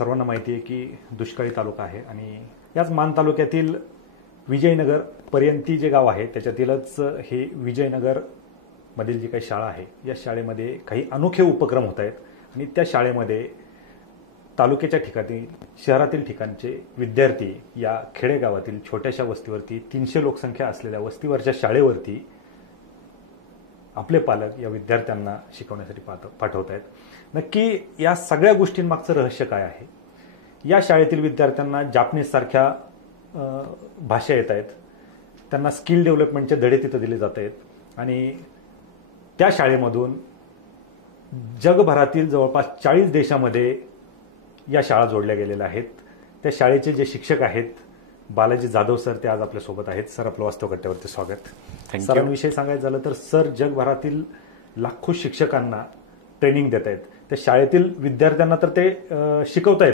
सर्वांना माहिती आहे की दुष्काळी तालुका आहे आणि याच मान तालुक्यातील विजयनगर पर्यंती जे गाव आहे त्याच्यातीलच हे विजयनगर मधील जी काही शाळा आहे या शाळेमध्ये काही अनोखे उपक्रम होत आहेत आणि त्या शाळेमध्ये तालुक्याच्या ठिकाणी शहरातील ठिकाणचे विद्यार्थी या खेडेगावातील छोट्याशा वस्तीवरती 300 लोकसंख्या असलेल्या वस्तीवरच्या शाळेवरती आपले पालक या विद्यार्थ्यांना शिकवण्यासाठी पाठवत आहेत. नक्की या सगळ्या गोष्टींमागचं रहस्य काय आहे? या शाळेतील विद्यार्थ्यांना जापनीज सारख्या भाषा येत आहेत, त्यांना स्किल डेव्हलपमेंटचे धडे तिथे दिले जात आहेत आणि त्या शाळेमधून जगभरातील जवळपास 40 देशामध्ये या शाळा जोडल्या गेलेल्या आहेत. त्या शाळेचे जे शिक्षक आहेत बालाजी जाधव सर ते आज आपल्यासोबत आहेत. सर, आपलं वास्तव कट्ट्यावरती स्वागत. सरांविषयी सांगायचं झालं तर सर जगभरातील लाखो शिक्षकांना ट्रेनिंग देत आहेत. त्या शाळेतील विद्यार्थ्यांना तर ते शिकवत आहेत